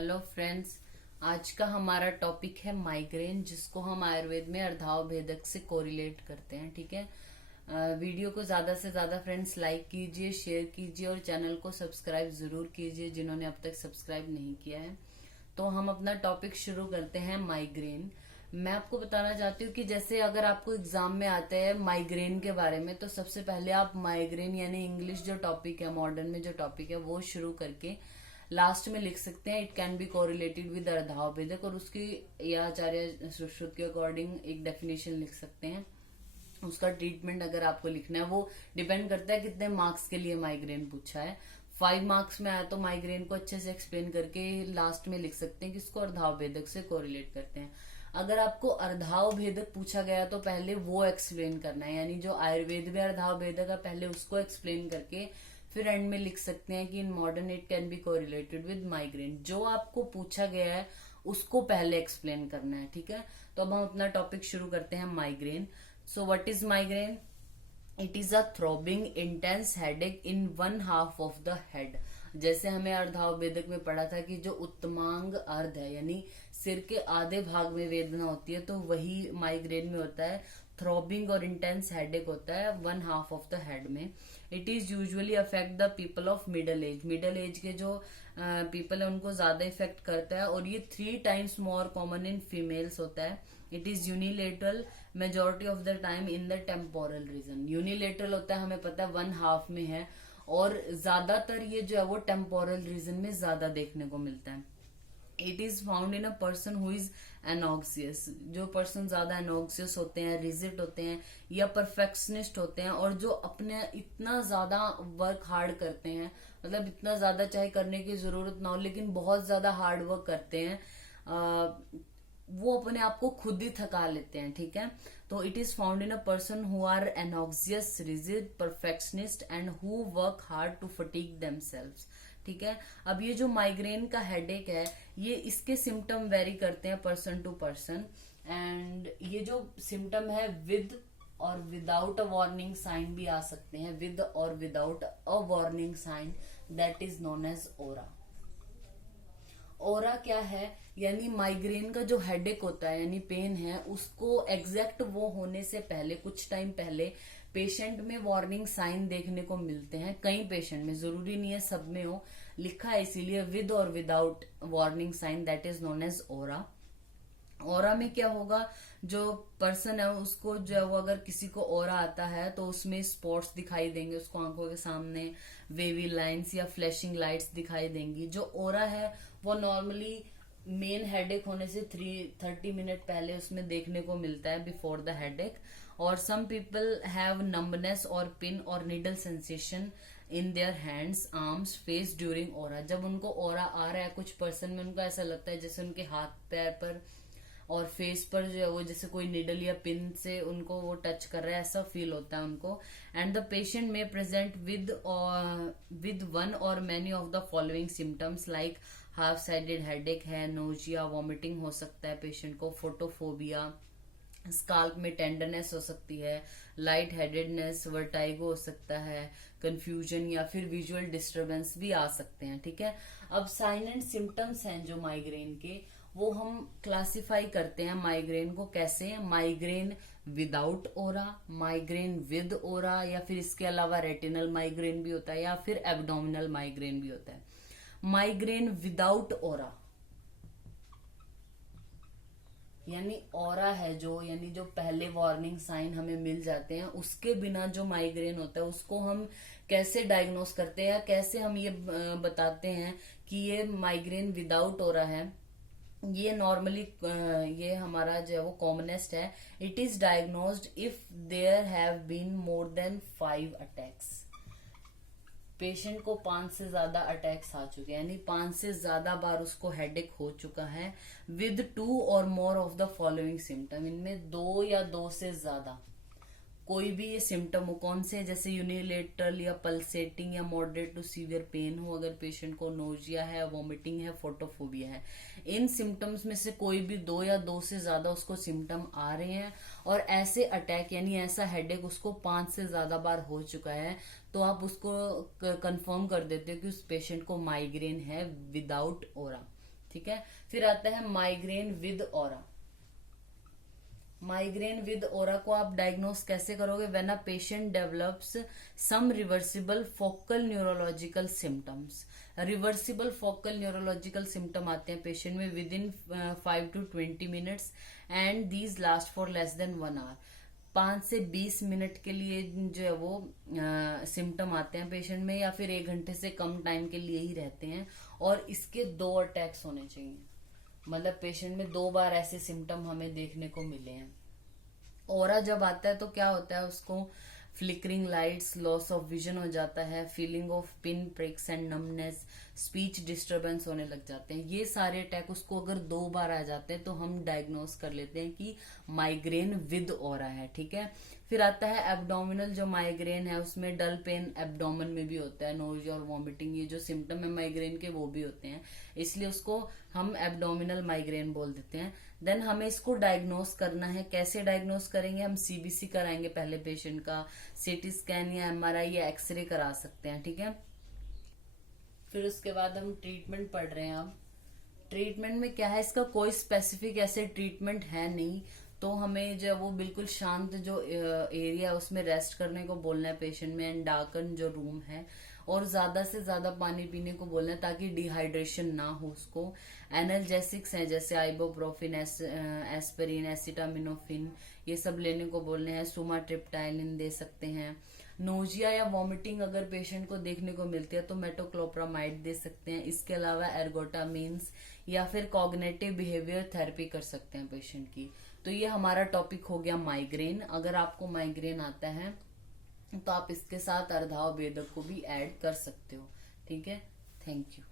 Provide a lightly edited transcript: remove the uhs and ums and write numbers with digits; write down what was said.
Hello friends. आज का हमारा टॉपिक है माइग्रेन, जिसको हम आयुर्वेद में अर्धाव भेदक से कोरिलेट करते हैं। ठीक है। वीडियो को ज्यादा से ज्यादा फ्रेंड्स लाइक कीजिए, शेयर कीजिए और चैनल को सब्सक्राइब जरूर कीजिए जिन्होंने अब तक सब्सक्राइब नहीं किया है। तो हम अपना टॉपिक शुरू करते हैं, माइग्रेन। मैं आपको बताना चाहती हूँ कि जैसे अगर आपको एग्जाम में आता है माइग्रेन के बारे में, तो सबसे पहले आप माइग्रेन यानी इंग्लिश जो टॉपिक है, मॉडर्न में जो टॉपिक है वो शुरू करके लास्ट में लिख सकते हैं it can be correlated with अर्धाव भेदक, और उसकी या आचार्य सुश्रुत के अकॉर्डिंग एक डेफिनेशन लिख सकते हैं। उसका ट्रीटमेंट अगर आपको लिखना है, वो डिपेंड करता है कितने मार्क्स के लिए माइग्रेन पूछा है। 5 मार्क्स में आया तो माइग्रेन को अच्छे से एक्सप्लेन करके लास्ट में लिख सकते हैं कि इसको अर्धाव भेदक से कोरिलेट करते हैं। अगर आपको अर्धाव भेदक पूछा गया तो पहले वो एक्सप्लेन करना है, यानी जो आयुर्वेद में अर्धाव भेदक है पहले उसको एक्सप्लेन करके फिर एंड में लिख सकते हैं कि in modern it can be correlated with migraine. जो आपको पूछा गया है उसको पहले एक्सप्लेन करना है। ठीक है। तो अब हम अपना टॉपिक शुरू करते हैं, migraine. So what is migraine? It is a throbbing intense headache in one half of the head. जैसे हमें अर्धाव भेदक में पढ़ा था कि जो उत्तमांग अर्ध है यानी सिर के आधे भाग में वेदना होती है, तो वही माइग्रेन में होता है। थ्रॉबिंग और इंटेंस हेडेक होता है one half of the head में। It is usually affect the people of middle age. Middle age के जो पीपल है उनको ज्यादा इफेक्ट करता है, और ये 3 times more common in females होता है। It is unilateral majority of the time in the temporal region. Unilateral होता है, हमें पता है 1 हाफ में है, और ज्यादातर ये जो है वो टेम्पोरल रीजन में ज्यादा देखने को मिलता है। It is found in a person who is anxious. जो पर्सन ज्यादा एनॉक्सियस होते हैं, रिजिड होते हैं या परफेक्शनिस्ट होते हैं, और जो अपने इतना ज्यादा वर्क हार्ड करते हैं, मतलब इतना ज्यादा चाहे करने की जरूरत ना हो लेकिन बहुत ज्यादा हार्ड वर्क करते हैं, वो अपने आप को खुद ही थका लेते हैं। ठीक है। तो it is found in a person who are anxious, rigid, perfectionist and who work hard to fatigue themselves. ठीक है। अब ये जो माइग्रेन का हेडेक है, ये इसके सिम्टम वेरी करते हैं पर्सन टू पर्सन, एंड ये जो सिम्टम है विद और विदाउट अ वार्निंग साइन भी आ सकते हैं। विद और without a warning sign, that is known as aura. Aura क्या है? यानी माइग्रेन का जो हेडेक होता है यानी पेन है, उसको एग्जैक्ट वो होने से पहले, कुछ टाइम पहले पेशेंट में वार्निंग साइन देखने को मिलते हैं। कई पेशेंट में, जरूरी नहीं है सब में हो, लिखा है इसीलिए विद और without warning sign, that is known as aura. Aura में क्या होगा? जो पर्सन है उसको जो है वो, अगर किसी को ओरा आता है तो उसमें स्पॉट्स दिखाई देंगे, उसको आंखों के सामने वेवी लाइंस या फ्लैशिंग लाइट्स दिखाई देंगी। जो ओरा है वो नॉर्मली मेन हेडेक होने से 30 मिनट पहले उसमें देखने को मिलता है, बिफोर द हेडेक। और सम पीपल हैव नंबनेस और पिन और needle sensation in their hands, arms, face during aura. जब उनको ओरा आ रहा है कुछ पर्सन में, उनको ऐसा लगता है जैसे उनके हाथ पैर पर और फेस पर जो है वो जैसे कोई निडल या पिन से उनको वो टच कर रहा है, ऐसा फील होता है उनको। एंड द पेशेंट में प्रेजेंट विद वन और many of the following symptoms, like half sided headache है, नोजिया, वॉमिटिंग हो सकता है पेशेंट को, फोटोफोबिया, स्काल्प में टेंडरनेस हो सकती है, लाइट हेडेडनेस, वर्टाइगो हो सकता है, कंफ्यूजन या फिर विजुअल डिस्टरबेंस भी आ सकते हैं। ठीक है। अब साइन एंड सिम्टम्स हैं जो माइग्रेन के, वो हम क्लासिफाई करते हैं माइग्रेन को कैसे? Migraine without aura, migraine with aura, या फिर इसके अलावा रेटिनल माइग्रेन भी होता है, या फिर एब्डोमिनल माइग्रेन भी होता है। माइग्रेन विदाउट ओरा यानी ओरा है जो, यानी जो पहले वार्निंग साइन हमें मिल जाते हैं, उसके बिना जो माइग्रेन होता है उसको हम कैसे डायग्नोस करते हैं, कैसे हम ये बताते हैं कि ये माइग्रेन विदाउट ओरा है। ये नॉर्मली ये हमारा जो है वो कॉमनेस्ट है। It is diagnosed if there have been more than 5 attacks. Patient को 5 से ज्यादा अटैक्स आ चुके हैं, यानी 5 से ज्यादा बार उसको हेडेक हो चुका है, विद 2 और more of the following symptom. इनमें 2 या 2 से ज्यादा कोई भी ये सिम्टम हो, कौन से? जैसे यूनिलेटरल या पल्सेटिंग या मॉडरेट टू सीवियर पेन हो, अगर पेशेंट को नोजिया है, वॉमिटिंग है, फोटोफोबिया है, इन सिम्टम्स में से कोई भी 2 या 2 से ज्यादा उसको सिम्टम आ रहे हैं, और ऐसे अटैक यानी ऐसा हेडेक उसको 5 से ज्यादा बार हो चुका है, तो आप उसको कंफर्म कर देते हो कि उस पेशेंट को माइग्रेन है विदाउट ओरा। ठीक है। फिर आता है migraine with aura. Migraine with aura को आप डायग्नोस कैसे करोगे? When a patient develops some reversible focal neurological symptoms. Reversible focal neurological symptom आते हैं पेशेंट में within 5 to 20 minutes and these last for less than 1 hour. 5 से 20 minute के लिए जो है वो सिम्टम आते हैं पेशेंट में, या फिर 1 घंटे से कम टाइम के लिए ही रहते हैं, और इसके 2 अटैक्स होने चाहिए। मतलब पेशेंट में 2 बार ऐसे सिम्टम हमें देखने को मिले हैं। ओरा जब आता है तो क्या होता है, उसको flickering lights, loss of vision हो जाता है, feeling of pin prix and numbness, speech disturbance होने लग जाते हैं। ये सारे अटैक उसको अगर 2 बार आ जाते हैं तो हम डायग्नोस कर लेते हैं कि माइग्रेन विद ओरा है, ठीक है। फिर आता है एब्डोमिनल जो माइग्रेन है, उसमें डल पेन एब्डोमेन में भी होता है, नोजिया और वॉमिटिंग, ये जो सिम्टम है माइग्रेन के वो भी होते हैं, इसलिए उसको हम एब्डोमिनल माइग्रेन बोल देते हैं। देन हमें इसको डायग्नोस करना है। कैसे डायग्नोस करेंगे? हम सीबीसी कराएंगे पहले पेशेंट का, सीटी स्कैन या एमआरआई या एक्सरे करा सकते हैं, ठीक है। फिर उसके बाद हम ट्रीटमेंट पढ़ रहे हैं। अब ट्रीटमेंट में क्या है, इसका कोई स्पेसिफिक ऐसे ट्रीटमेंट है नहीं, तो हमें जो वो बिल्कुल शांत जो एरिया उसमें रेस्ट करने को बोलना है पेशेंट में, एंड डार्कन जो रूम है, और ज्यादा से ज्यादा पानी पीने को बोलना है ताकि डिहाइड्रेशन ना हो उसको। एनाल्जेसिक्स हैं जैसे आइबोप्रोफिन, एस्पिरिन, एसिटामिनोफिन, ये सब लेने को बोलने हैं। सुमाट्रिप्टाइलिन दे सकते हैं। नोजिया या वॉमिटिंग अगर पेशेंट को देखने को मिलती है तो मेटोक्लोप्रामाइड दे सकते हैं। इसके अलावा एर्गोटामीन्स या फिर कॉग्निटिव बिहेवियर थेरेपी कर सकते हैं पेशेंट की। तो ये हमारा टॉपिक हो गया माइग्रेन। अगर आपको माइग्रेन आता है तो आप इसके साथ अर्धाव भेदक को भी ऐड कर सकते हो, ठीक है। Thank you.